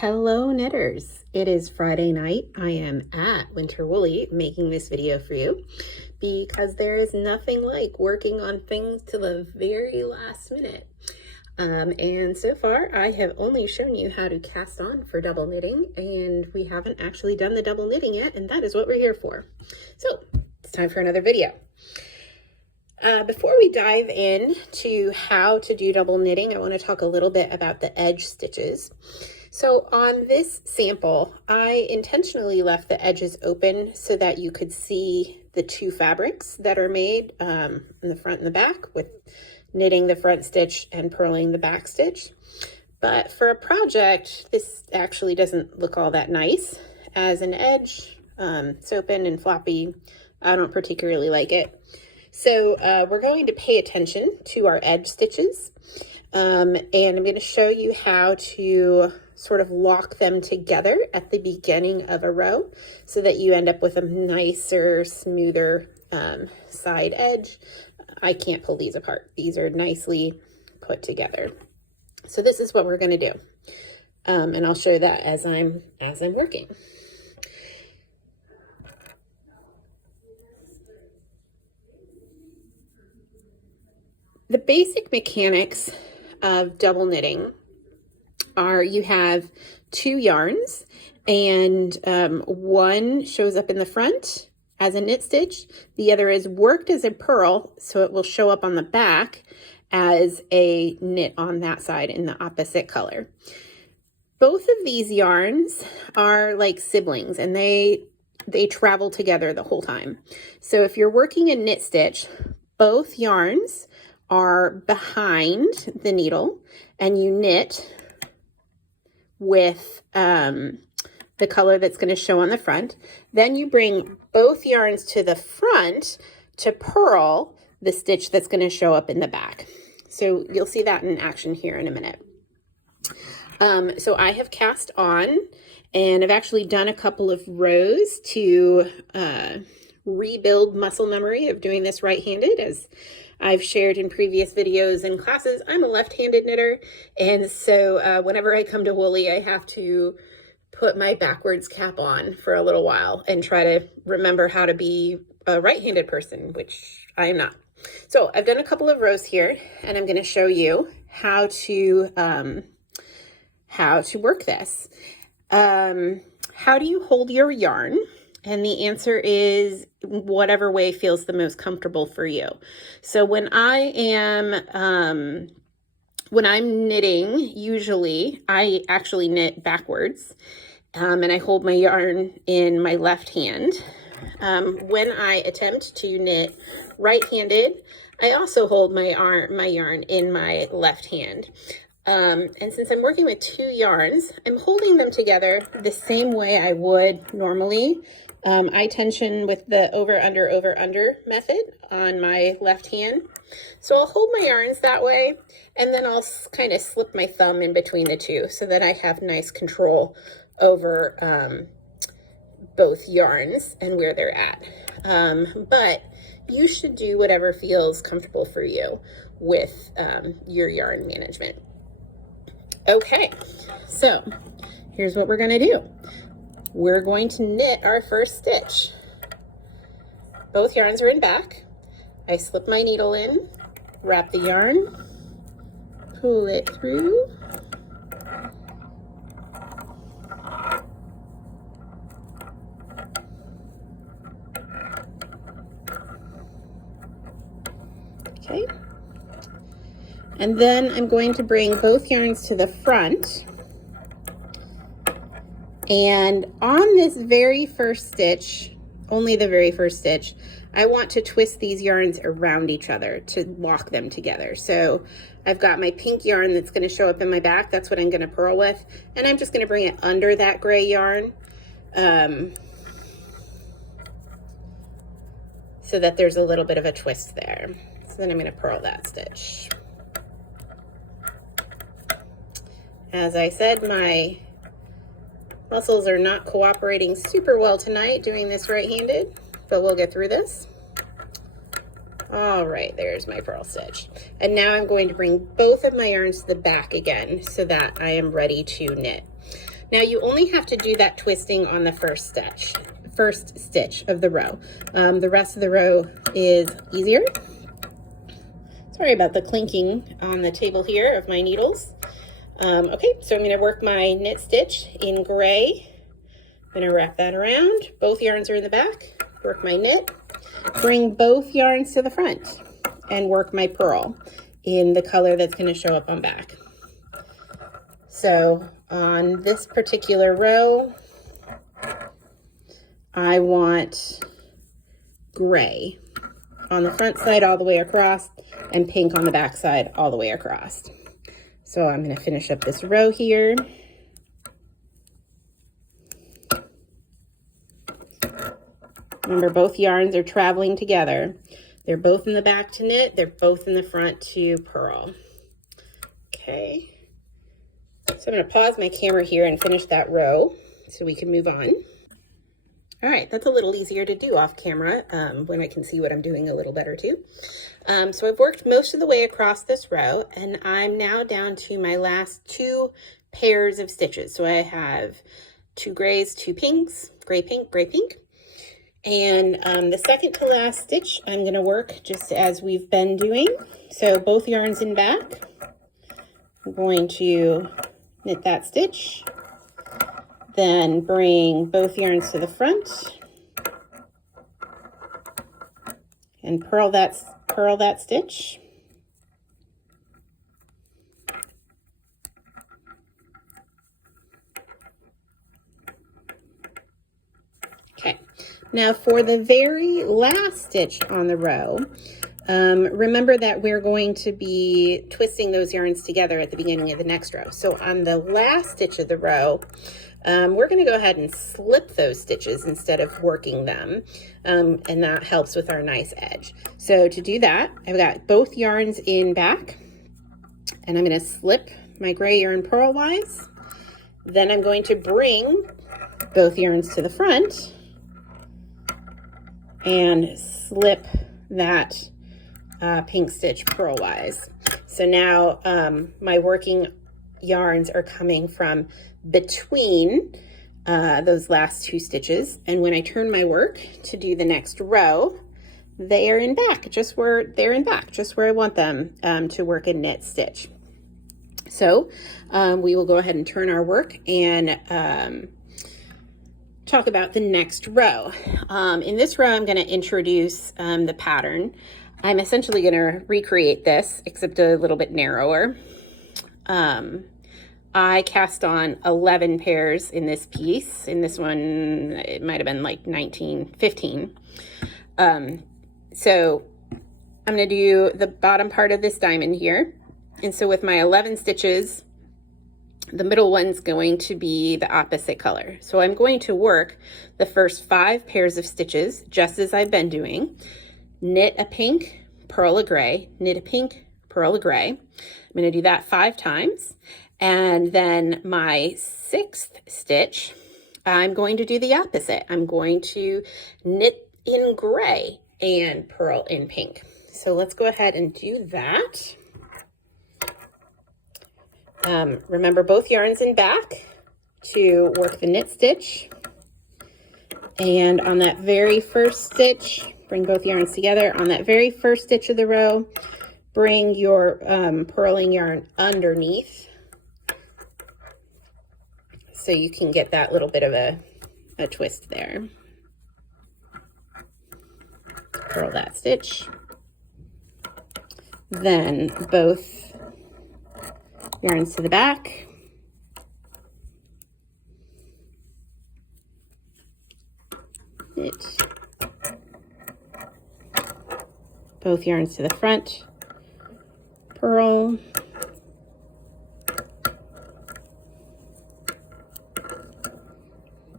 Hello knitters, it is Friday night. I am at Winter Woolly making this video for you because there is nothing like working on things to the very last minute. And so far I have only shown you how to cast on for double knitting, and we haven't actually done the double knitting yet, and that is what we're here for. So it's time for another video. Before we dive in to how to do double knitting, I want to talk a little bit about the edge stitches. So on this sample, I intentionally left the edges open so that you could see the two fabrics that are made in the front and the back, with knitting the front stitch and purling the back stitch. But for a project, this actually doesn't look all that nice as an edge. It's open and floppy. I don't particularly like it. So we're going to pay attention to our edge stitches, and I'm going to show you how to sort of lock them together at the beginning of a row so that you end up with a nicer, smoother side edge. I can't pull these apart. These are nicely put together. So this is what we're going to do, and I'll show that as I'm working. The basic mechanics of double knitting are you have two yarns, and one shows up in the front as a knit stitch. The other is worked as a purl, so it will show up on the back as a knit on that side in the opposite color. Both of these yarns are like siblings, and they travel together the whole time. So if you're working a knit stitch, both yarns are behind the needle, and you knit with the color that's going to show on the front. Then you bring both yarns to the front to purl the stitch that's going to show up in the back. So you'll see that in action here in a minute. So I have cast on, and I've actually done a couple of rows to rebuild muscle memory of doing this right-handed. As I've shared in previous videos and classes, I'm a left-handed knitter, and so whenever I come to Woolly, I have to put my backwards cap on for a little while and try to remember how to be a right-handed person, which I am not. So I've done a couple of rows here, and I'm going to show you how to work this. How do you hold your yarn? And the answer is whatever way feels the most comfortable for you. So when I'm knitting, usually I actually knit backwards, and I hold my yarn in my left hand. When I attempt to knit right-handed, I also hold my yarn in my left hand. And since I'm working with two yarns, I'm holding them together the same way I would normally. I tension with the over, under method on my left hand. So I'll hold my yarns that way, and then I'll kind of slip my thumb in between the two so that I have nice control over both yarns and where they're at. But you should do whatever feels comfortable for you with your yarn management. Okay, so here's what we're going to do. We're going to knit our first stitch. Both yarns are in back. I slip my needle in, wrap the yarn, pull it through, okay, and then I'm going to bring both yarns to the front. And on this very first stitch, only the very first stitch, I want to twist these yarns around each other to lock them together. So I've got my pink yarn that's going to show up in my back. That's what I'm going to purl with. And I'm just going to bring it under that gray yarn so that there's a little bit of a twist there. So then I'm going to purl that stitch. As I said, my muscles are not cooperating super well tonight doing this right-handed, but we'll get through this. All right, there's my purl stitch. And now I'm going to bring both of my yarns to the back again so that I am ready to knit. Now you only have to do that twisting on the first stitch of the row. The rest of the row is easier. Sorry about the clinking on the table here of my needles. Okay, so I'm going to work my knit stitch in gray. I'm going to wrap that around. Both yarns are in the back. Work my knit. Bring both yarns to the front and work my purl in the color that's going to show up on back. So on this particular row, I want gray on the front side all the way across and pink on the back side all the way across. So I'm going to finish up this row here. Remember, both yarns are traveling together. They're both in the back to knit. They're both in the front to purl. Okay. So I'm going to pause my camera here and finish that row so we can move on. All right, that's a little easier to do off camera when I can see what I'm doing a little better too. So I've worked most of the way across this row, and I'm now down to my last 2 pairs of stitches. So I have 2 grays, 2 pinks, gray, pink, gray, pink. And the second to last stitch, I'm going to work just as we've been doing. So both yarns in back. I'm going to knit that stitch. Then bring both yarns to the front and purl that stitch. Okay, now for the very last stitch on the row, remember that we're going to be twisting those yarns together at the beginning of the next row. So on the last stitch of the row, we're going to go ahead and slip those stitches instead of working them, and that helps with our nice edge. So to do that, I've got both yarns in back, and I'm going to slip my gray yarn purlwise. Then I'm going to bring both yarns to the front and slip that pink stitch purlwise. So now my working yarns are coming from between those last 2 stitches, and when I turn my work to do the next row, they are in back, just where they're in back, just where I want them to work a knit stitch. So we will go ahead and turn our work and talk about the next row. In this row, I'm going to introduce the pattern. I'm essentially going to recreate this, except a little bit narrower. I cast on 11 pairs in this piece. In this one, it might have been like 15. So I'm going to do the bottom part of this diamond here. And so with my 11 stitches, the middle one's going to be the opposite color. So I'm going to work the first 5 pairs of stitches, just as I've been doing. Knit a pink, purl a gray, knit a pink, purl a gray. I'm going to do that 5 times. And then my 6th stitch, I'm going to do the opposite. I'm going to knit in gray and purl in pink. So let's go ahead and do that. Remember, both yarns in back to work the knit stitch. And on that very first stitch, bring both yarns together. On that very first stitch of the row, bring your purling yarn underneath, so you can get that little bit of a twist there. Purl that stitch. Then both yarns to the back. Knit. Both yarns to the front. Purl.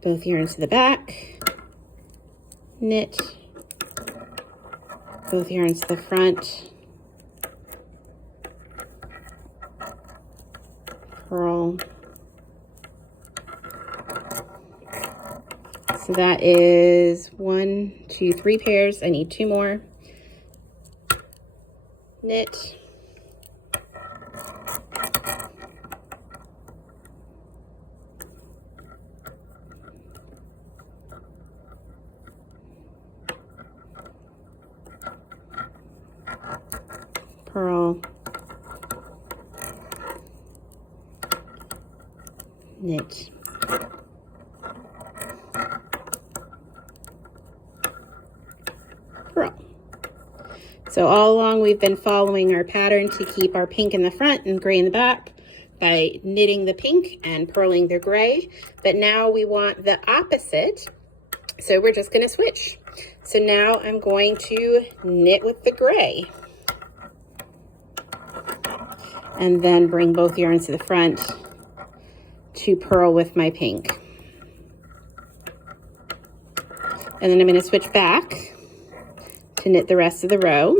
Both yarns to the back, knit, both yarns to the front, purl. So that is 1, 2, 3 pairs. I need 2 more. Knit. purl, knit, purl. So all along we've been following our pattern to keep our pink in the front and gray in the back by knitting the pink and purling the gray. But now we want the opposite, so we're just going to switch. So now I'm going to knit with the gray and then bring both yarns to the front to purl with my pink. And then I'm going to switch back to knit the rest of the row.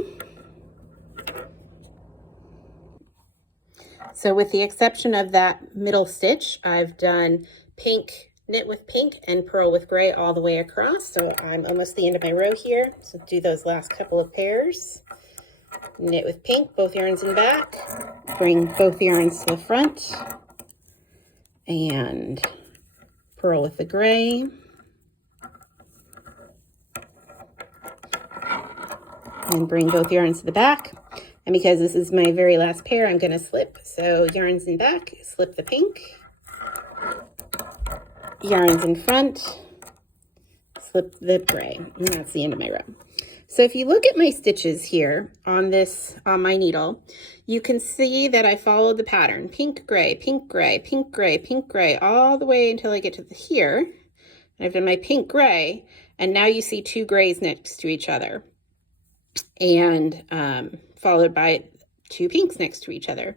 So with the exception of that middle stitch, I've done pink, knit with pink and purl with gray all the way across. So I'm almost the end of my row here. So do those last couple of pairs. Knit with pink, both yarns in back, bring both yarns to the front and purl with the gray. And bring both yarns to the back. And because this is my very last pair, I'm going to slip. So yarns in back, slip the pink. Yarns in front, slip the gray. And that's the end of my row. So if you look at my stitches here on my needle, you can see that I followed the pattern. Pink, gray, pink, gray, pink, gray, pink, gray, all the way until I get to here. And I've done my pink, gray, and now you see two grays next to each other. And followed by two pinks next to each other.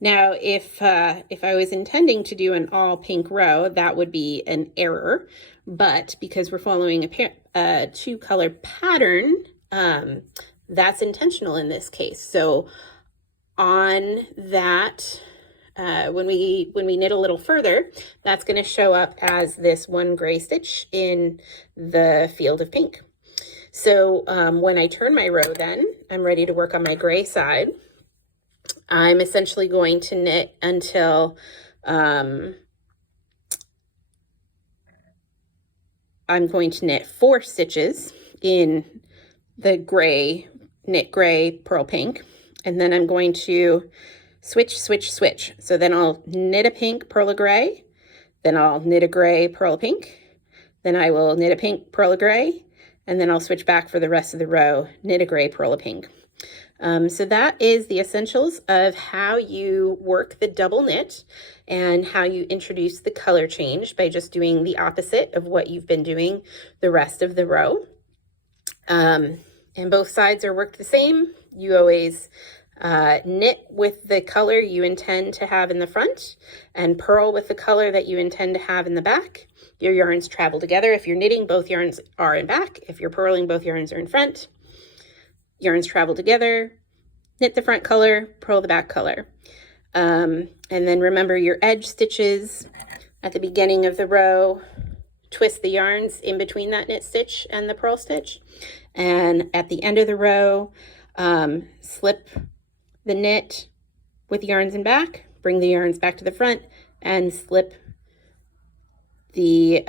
Now, if I was intending to do an all pink row, that would be an error. But because we're following a two color pattern, that's intentional in this case. So on that, when we knit a little further, that's going to show up as this one gray stitch in the field of pink. So when I turn my row then, I'm ready to work on my gray side. I'm essentially going to knit until I'm going to knit 4 stitches in the gray, knit gray, purl pink, and then I'm going to switch, switch, switch. So then I'll knit a pink, purl a gray, then I'll knit a gray, purl a pink, then I will knit a pink, purl a gray, and then I'll switch back for the rest of the row, knit a gray, purl a pink. So that is the essentials of how you work the double knit and how you introduce the color change by just doing the opposite of what you've been doing the rest of the row. And both sides are worked the same. You always knit with the color you intend to have in the front and purl with the color that you intend to have in the back. Your yarns travel together. If you're knitting, both yarns are in back. If you're purling, both yarns are in front. Yarns travel together, knit the front color, purl the back color. And then remember your edge stitches at the beginning of the row. Twist the yarns in between that knit stitch and the purl stitch. And at the end of the row, slip the knit with yarns in back, bring the yarns back to the front, and slip the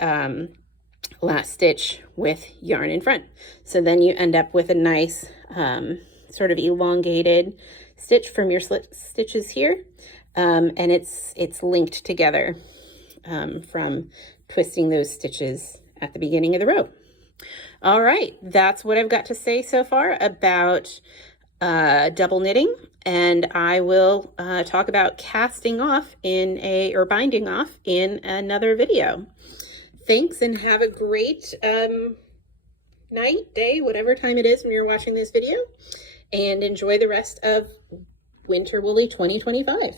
last stitch with yarn in front. So then you end up with a nice sort of elongated stitch from your slip stitches here. And it's linked together from twisting those stitches at the beginning of the row. All right, that's what I've got to say so far about double knitting, and I will talk about casting off or binding off in another video. Thanks, and have a great night, day, whatever time it is when you're watching this video, and enjoy the rest of Winter Woolly 2025.